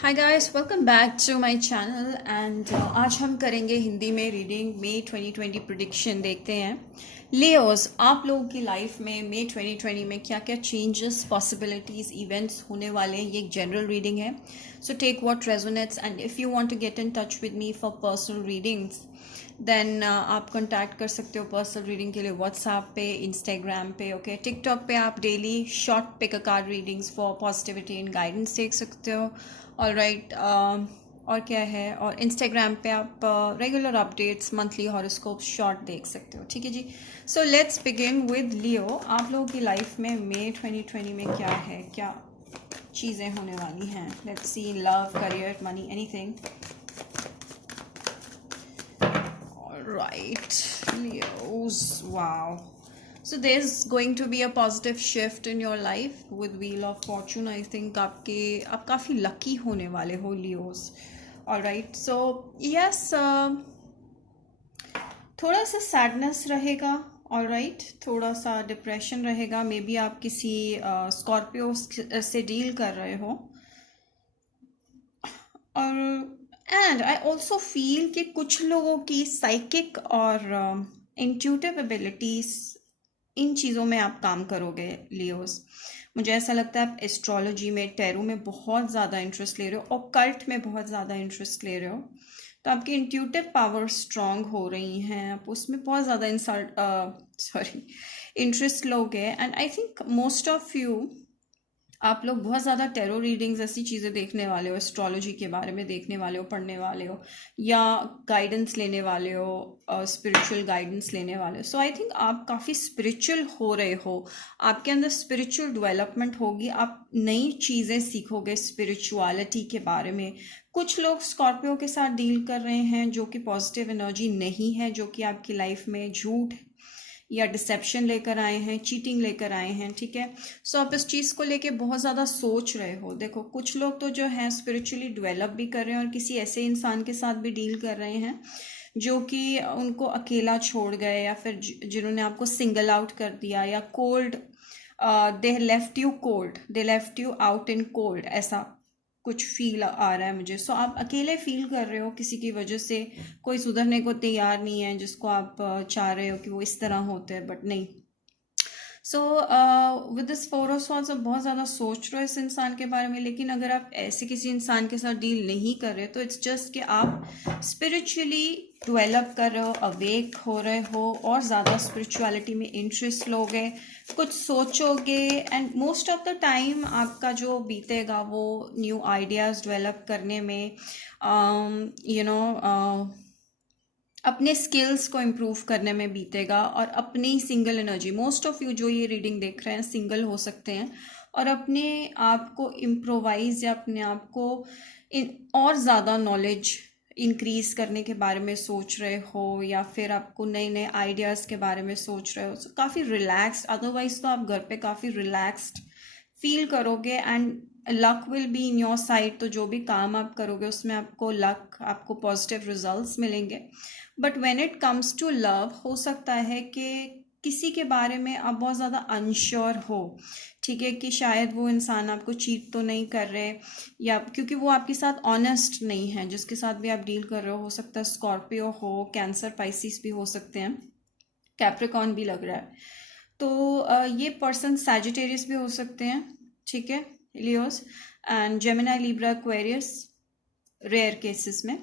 Hi guys, welcome back to my channel and आज हम करेंगे हिंदी में रीडिंग मई 2020 प्रिडिक्शन। देखते हैं लियोस, आप लोगों की लाइफ में मई 2020 में क्या क्या चेंजेस, पॉसिबिलिटीज, इवेंट्स होने वाले हैं। ये एक जनरल रीडिंग है, so take what resonates and if you want to get in touch with me for personal readings then आप कॉन्टैक्ट कर सकते हो पर्सनल रीडिंग के लिए व्हाट्सएप पे, इंस्टाग्राम पे, ओके। टिकटॉक पे आप daily short pick a card readings for positivity and guidance देख सकते हो। ऑल राइट, और क्या है, और इंस्टाग्राम पे आप regular updates, monthly horoscope short देख सकते हो। ठीक है जी। सो लेट्स बिगिन विद लियो। आप लोगों की लाइफ में मई 2020 में क्या है, क्या चीज़ें होने वाली हैं। Let's see, love, career, money, anything. Right, Leos. Wow. So there's going to be a positive shift in your life with Wheel of Fortune. I think आप काफ़ी लकी होने वाले हो Leos. All right. So yes, थोड़ा सा sadness रहेगा। All right, थोड़ा सा डिप्रेशन रहेगा। मे बी आप किसी स्कॉर्पियो से डील कर रहे हो। और एंड आई ऑल्सो फील कि कुछ लोगों की साइकिक और इंट्यूटिव एबिलिटीज, इन चीज़ों में आप काम करोगे लियोस। मुझे ऐसा लगता है आप एस्ट्रोलॉजी में, टैरो में बहुत ज़्यादा इंटरेस्ट ले रहे हो और कल्ट में बहुत ज़्यादा इंटरेस्ट ले रहे हो। तो आपकी इंट्यूटिव पावर स्ट्रांग हो रही हैं, आप उसमें बहुत ज़्यादा इंटरेस्ट लोगे। And I think most of you, आप लोग बहुत ज़्यादा टैरो रीडिंग्स, ऐसी चीज़ें देखने वाले हो, एस्ट्रोलॉजी के बारे में देखने वाले हो, पढ़ने वाले हो, या गाइडेंस लेने वाले हो, स्पिरिचुअल गाइडेंस लेने वाले हो। सो आई थिंक आप काफ़ी स्पिरिचुअल हो रहे हो, आपके अंदर स्पिरिचुअल डेवलपमेंट होगी, आप नई चीज़ें सीखोगे स्पिरिचुअलिटी के बारे में। कुछ लोग स्कॉर्पियो के साथ डील कर रहे हैं जो कि पॉजिटिव एनर्जी नहीं है, जो कि आपकी लाइफ में झूठ या डिसेप्शन लेकर आए हैं, चीटिंग लेकर आए हैं। ठीक है, सो आप इस चीज़ को लेके बहुत ज़्यादा सोच रहे हो। देखो, कुछ लोग तो जो हैं स्पिरिचुअली डेवलप भी कर रहे हैं और किसी ऐसे इंसान के साथ भी डील कर रहे हैं जो कि उनको अकेला छोड़ गए, या फिर जिन्होंने आपको सिंगल आउट कर दिया, या cold, they left you cold, they left you out in cold, ऐसा कुछ फील आ रहा है मुझे। सो आप अकेले फील कर रहे हो किसी की वजह से, कोई सुधरने को तैयार नहीं है जिसको आप चाह रहे हो कि वो इस तरह होते हैं, बट नहीं। So with this four of swords, आप बहुत ज़्यादा सोच रहे हो इस इंसान के बारे में। लेकिन अगर आप ऐसे किसी इंसान के साथ डील नहीं कर रहे तो इट्स जस्ट कि आप स्पिरिचुअली डेवलप कर रहे हो, अवेक हो रहे हो, और ज़्यादा स्पिरिचुअलिटी में इंटरेस्ट लोगे, कुछ सोचोगे। And most of the time आपका जो बीतेगा वो न्यू आइडियाज़ डेवलप करने में, यू नो अपने स्किल्स को इम्प्रूव करने में बीतेगा, और अपनी single energy, most of you जो ये रीडिंग देख रहे हैं सिंगल हो सकते हैं, और अपने आप को इम्प्रोवाइज या अपने आप को और ज़्यादा नॉलेज इंक्रीज करने के बारे में सोच रहे हो, या फिर आपको नए नए आइडियाज़ के बारे में सोच रहे हो। So, काफ़ी रिलैक्स्ड, अदरवाइज तो आप घर पे काफ़ी रिलैक्स्ड फील करोगे। And luck will be in your side, तो जो भी काम आप करोगे उसमें आपको लक, आपको पॉजिटिव रिजल्ट्स मिलेंगे। But when it comes to love, हो सकता है कि किसी के बारे में आप बहुत ज़्यादा अनश्योर हो। ठीक है, कि शायद वो इंसान आपको चीट तो नहीं कर रहे, या क्योंकि वो आपके साथ ऑनेस्ट नहीं है जिसके साथ भी आप डील कर रहे हो सकता है स्कॉर्पियो हो, कैंसर, पाइसिस भी हो सकते हैं, कैप्रिकॉन भी लग रहा है। तो ये पर्सन सैजिटेरियस भी हो सकते हैं। ठीक है, Leos, and Gemini, Libra, Aquarius, rare cases में।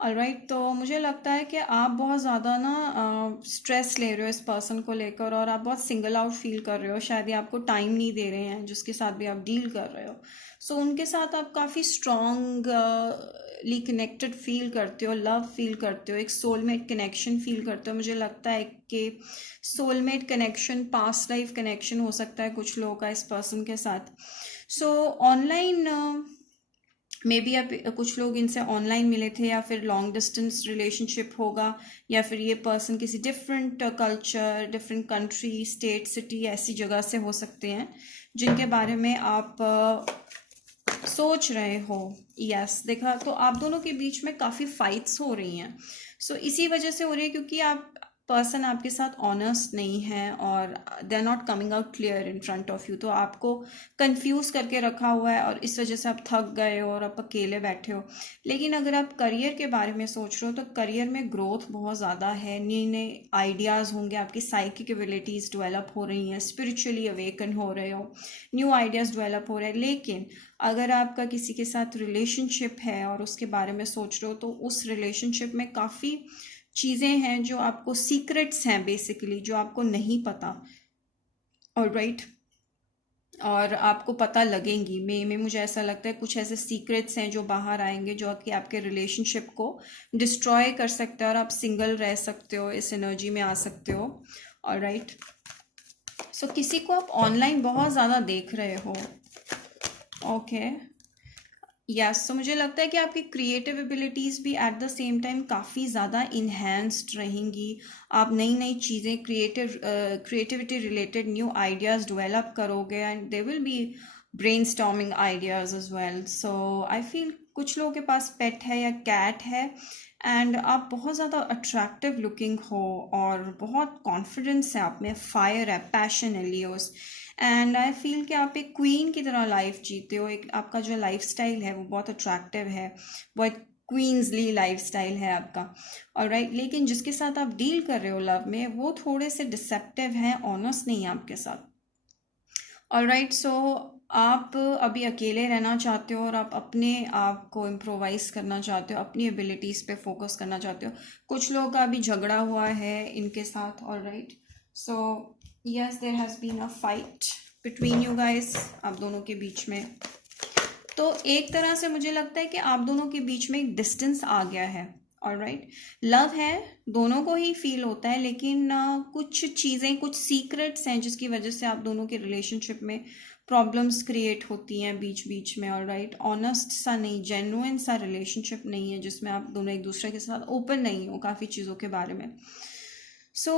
ऑलराइट, तो मुझे लगता है कि आप बहुत ज़्यादा ना स्ट्रेस ले रहे हो इस पर्सन को लेकर, और आप बहुत सिंगल आउट फील कर रहे हो। शायद ये आपको टाइम नहीं दे रहे हैं जिसके साथ भी आप डील कर रहे हो। सो उनके साथ आप काफ़ी स्ट्रॉन्गली कनेक्टेड फील करते हो, लव फील करते हो, एक सोलमेट कनेक्शन फील करते हो। मुझे लगता है कि soulmate connection, past life connection हो सकता है कुछ लोगों का इस पर्सन के साथ। सो ऑनलाइन मे बी आप, कुछ लोग इनसे ऑनलाइन मिले थे, या फिर लॉन्ग डिस्टेंस रिलेशनशिप होगा, या फिर ये पर्सन किसी different culture, different country, state, city, ऐसी जगह से हो सकते हैं जिनके बारे में आप सोच रहे हो। यस, देखा तो आप दोनों के बीच में काफ़ी फाइट्स हो रही हैं। सो इसी वजह से हो रही है क्योंकि आप पर्सन आपके साथ ऑनेस्ट नहीं है और they are not coming out clear in front of you, तो आपको कंफ्यूज करके रखा हुआ है और इस वजह से आप थक गए हो और आप अकेले बैठे हो। लेकिन अगर आप करियर के बारे में सोच रहे हो तो करियर में ग्रोथ बहुत ज़्यादा है, नए नए आइडियाज़ होंगे, आपकी साइकिक एबिलिटीज़ डेवलप हो रही हैं, स्पिरिचुअली अवेकन हो रहे हो, न्यू आइडियाज़ डेवलप हो रहे हैं। लेकिन अगर आपका किसी के साथ रिलेशनशिप है और उसके बारे में सोच रहे हो तो उस रिलेशनशिप में काफ़ी चीज़ें हैं जो आपको सीक्रेट्स हैं बेसिकली, जो आपको नहीं पता। ऑलराइट, और आपको पता लगेंगी में मुझे ऐसा लगता है कुछ ऐसे सीक्रेट्स हैं जो बाहर आएंगे जो कि आपके रिलेशनशिप को डिस्ट्रॉय कर सकते हैं और आप सिंगल रह सकते हो, इस एनर्जी में आ सकते हो। ऑलराइट, सो किसी को आप ऑनलाइन बहुत ज़्यादा देख रहे हो। ओके, यस, तो मुझे लगता है कि आपकी क्रिएटिव एबिलिटीज़ भी एट द सेम टाइम काफ़ी ज़्यादा इन्हेंस्ड रहेंगी। आप नई नई चीज़ें creativity related new ideas develop करोगे and they will be brainstorming ideas as well. So I feel कुछ लोगों के पास पेट है या कैट है एंड आप बहुत ज़्यादा अट्रैक्टिव लुकिंग हो और बहुत कॉन्फिडेंस है आप में, फायर है, पैशन है, लियोस। एंड आई फील कि आप एक क्वीन की तरह लाइफ जीते हो, एक आपका जो लाइफ स्टाइल है वो बहुत अट्रैक्टिव है, बहुत क्वींसली लाइफ स्टाइल है आपका। और राइट, लेकिन जिसके साथ आप डील कर रहे हो लव में वो थोड़े से डिसेप्टिव हैं, ऑनेस्ट नहीं है आपके साथ। ऑलराइट, सो आप अभी अकेले रहना चाहते हो और आप अपने आप को इम्प्रोवाइज करना चाहते हो, अपनी एबिलिटीज़ पे फोकस करना चाहते हो। कुछ लोगों का अभी झगड़ा हुआ है इनके साथ। Alright, so yes, there has been a fight between you guys, आप दोनों के बीच में। तो एक तरह से मुझे लगता है कि आप दोनों के बीच में एक डिस्टेंस आ गया है। ऑलराइट, लव है, दोनों को ही फील होता है, लेकिन कुछ चीज़ें, कुछ सीक्रेट्स हैं जिसकी वजह से आप दोनों के रिलेशनशिप में प्रॉब्लम्स क्रिएट होती हैं बीच बीच में। ऑलराइट, ऑनेस्ट सा नहीं, जेन्युइन सा रिलेशनशिप नहीं है जिसमें आप दोनों एक दूसरे के साथ ओपन नहीं हो काफ़ी चीज़ों के बारे में। So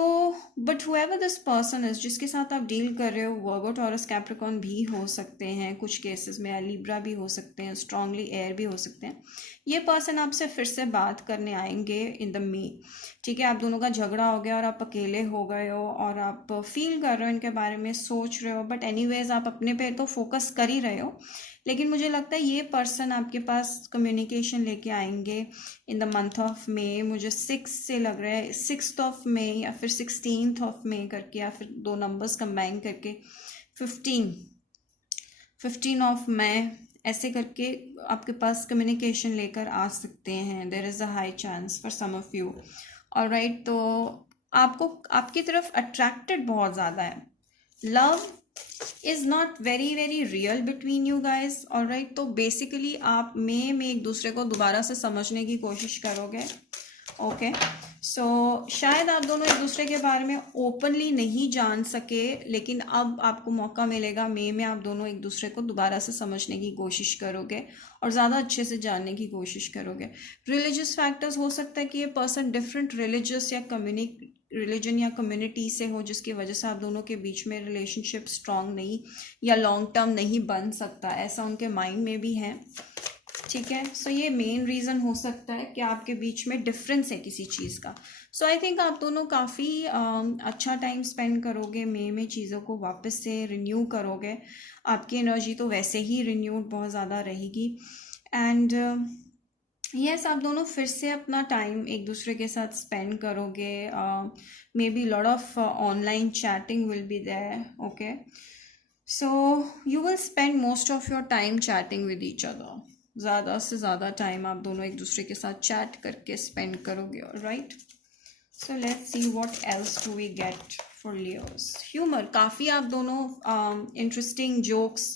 but however this person is, जिसके साथ आप डील कर रहे हो, वर्गो, टॉरस, कैप्रिकॉर्न भी हो सकते हैं कुछ केसेस में, लिब्रा भी हो सकते हैं, स्ट्रांगली एयर भी हो सकते हैं। ये पर्सन आपसे फिर से बात करने आएंगे इन द मे। ठीक है, आप दोनों का झगड़ा हो गया और आप अकेले हो गए हो और आप फील कर रहे हो इनके बारे में, सोच रहे हो, बट एनीवेज आप अपने पे तो फोकस कर ही रहे हो। लेकिन मुझे लगता है ये पर्सन आपके पास कम्युनिकेशन लेके आएंगे in the month of May. मुझे 6 से लग रहा है, 6th ऑफ मे या फिर 16th ऑफ मे करके, या फिर दो नंबर्स कंबाइन करके 15 ऑफ मे ऐसे करके आपके पास कम्युनिकेशन लेकर आ सकते हैं। There is a high chance for some of you. Alright, तो आपको आपकी तरफ अट्रैक्टेड बहुत ज़्यादा है। Love is not very very real between you guys. Alright, तो बेसिकली आप में एक दूसरे को दोबारा से समझने की कोशिश करोगे। ओके, सो शायद आप दोनों एक दूसरे के बारे में ओपनली नहीं जान सके, लेकिन अब आपको मौका मिलेगा मे में, आप दोनों एक दूसरे को दोबारा से समझने की कोशिश करोगे और ज़्यादा अच्छे से जानने की कोशिश करोगे। रिलीजियस फैक्टर्स हो सकता है कि ये पर्सन डिफरेंट रिलीजियस या रिलीजन या कम्युनिटी से हो, जिसकी वजह से आप दोनों के बीच में रिलेशनशिप स्ट्रांग नहीं या लॉन्ग टर्म नहीं बन सकता, ऐसा उनके माइंड में भी है। ठीक है, सो ये मेन रीज़न हो सकता है कि आपके बीच में डिफरेंस है किसी चीज़ का। सो आई थिंक आप दोनों काफ़ी अच्छा टाइम स्पेंड करोगे मे में, चीज़ों को वापस से रिन्यू करोगे। आपकी एनर्जी तो वैसे ही रिन्यूड बहुत ज़्यादा रहेगी एंड यस, आप दोनों फिर से अपना टाइम एक दूसरे के साथ स्पेंड करोगे। Maybe lot of online chatting will be there. Okay, so you will spend most of your time chatting with each other. ज़्यादा से ज़्यादा टाइम आप दोनों एक दूसरे के साथ चैट करके स्पेंड करोगे। Right, so let's see what else do we get for Leos. Humour, काफ़ी आप दोनों इंटरेस्टिंग जोक्स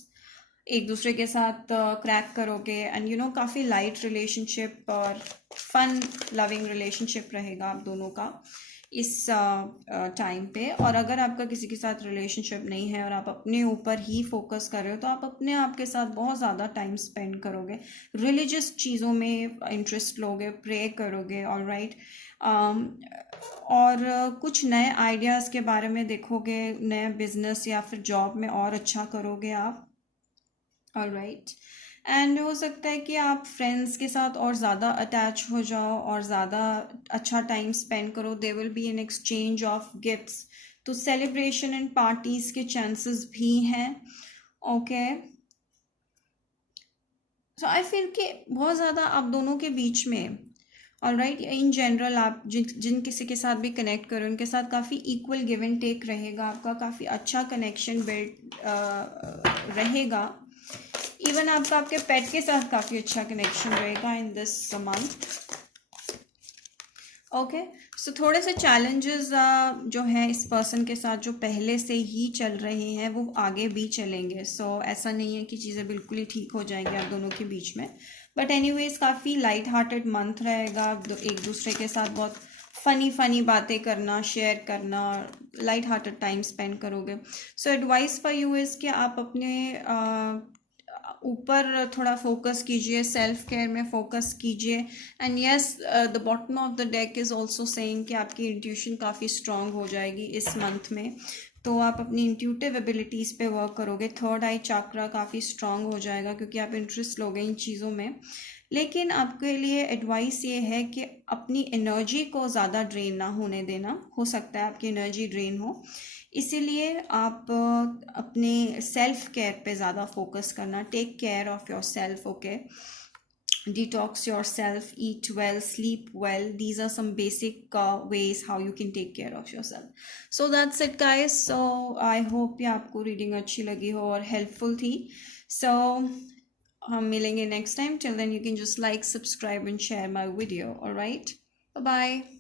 एक दूसरे के साथ क्रैक करोगे एंड यू नो काफ़ी लाइट रिलेशनशिप और फन लविंग रिलेशनशिप रहेगा आप दोनों का इस टाइम पे। और अगर आपका किसी के साथ रिलेशनशिप नहीं है और आप अपने ऊपर ही फोकस कर रहे हो तो आप अपने आप के साथ बहुत ज़्यादा टाइम स्पेंड करोगे, रिलीजियस चीज़ों में इंटरेस्ट लोगे, प्रे करोगे। ऑलराइट, और कुछ नए आइडियाज़ के बारे में देखोगे, नए बिजनेस या फिर जॉब में और अच्छा करोगे आप। ऑलराइट, एंड हो सकता है कि आप फ्रेंड्स के साथ और ज़्यादा अटैच हो जाओ और ज़्यादा अच्छा टाइम स्पेंड करो. There will be an exchange of gifts, तो सेलिब्रेशन एंड पार्टीज़ के चांसेस भी हैं. ओके, सो आई फील कि बहुत ज़्यादा आप दोनों के बीच में, ऑलराइट, इन जनरल आप जिन किसी के साथ भी कनेक्ट करो उनके साथ काफ़ी इक्वल गिव एंड टेक रहेगा आपका, काफ़ी अच्छा कनेक्शन बिल्ड रहेगा. इवन आपका आपके पेट के साथ काफ़ी अच्छा कनेक्शन रहेगा इन दिस मंथ. ओके, सो थोड़े से चैलेंजेस जो हैं इस पर्सन के साथ जो पहले से ही चल रहे हैं वो आगे भी चलेंगे. ऐसा नहीं है कि चीज़ें बिल्कुल ही ठीक हो जाएंगी आप दोनों के बीच में. बट एनीवेज काफ़ी लाइट हार्टेड मंथ रहेगा. आप एक दूसरे के साथ बहुत फ़नी बातें करना, शेयर करना, लाइट हार्टेड टाइम स्पेंड करोगे. सो एडवाइस फॉर यू इज़ कि आप अपने ऊपर थोड़ा फोकस कीजिए, सेल्फ केयर में फोकस कीजिए. And yes, the bottom of the deck is also saying कि आपकी इंट्यूशन काफ़ी स्ट्रांग हो जाएगी इस मंथ में. तो आप अपनी इंट्यूटिव एबिलिटीज़ पे वर्क करोगे. थर्ड आई चाक्रा काफ़ी स्ट्रांग हो जाएगा क्योंकि आप इंटरेस्ट लोगे इन चीज़ों में. लेकिन आपके लिए एडवाइस ये है कि अपनी एनर्जी को ज़्यादा ड्रेन ना होने देना. हो सकता है आपकी एनर्जी ड्रेन हो, इसीलिए आप अपने सेल्फ केयर पे ज़्यादा फोकस करना. Take care of yourself. Okay, detox yourself, eat well, sleep well. These are some basic ways how you can take care of yourself. So that's it guys. So I hope कि आपको reading अच्छी लगी हो और helpful थी. So हम मिलेंगे next time. Till then you can just like, subscribe and share my video. All right, bye bye.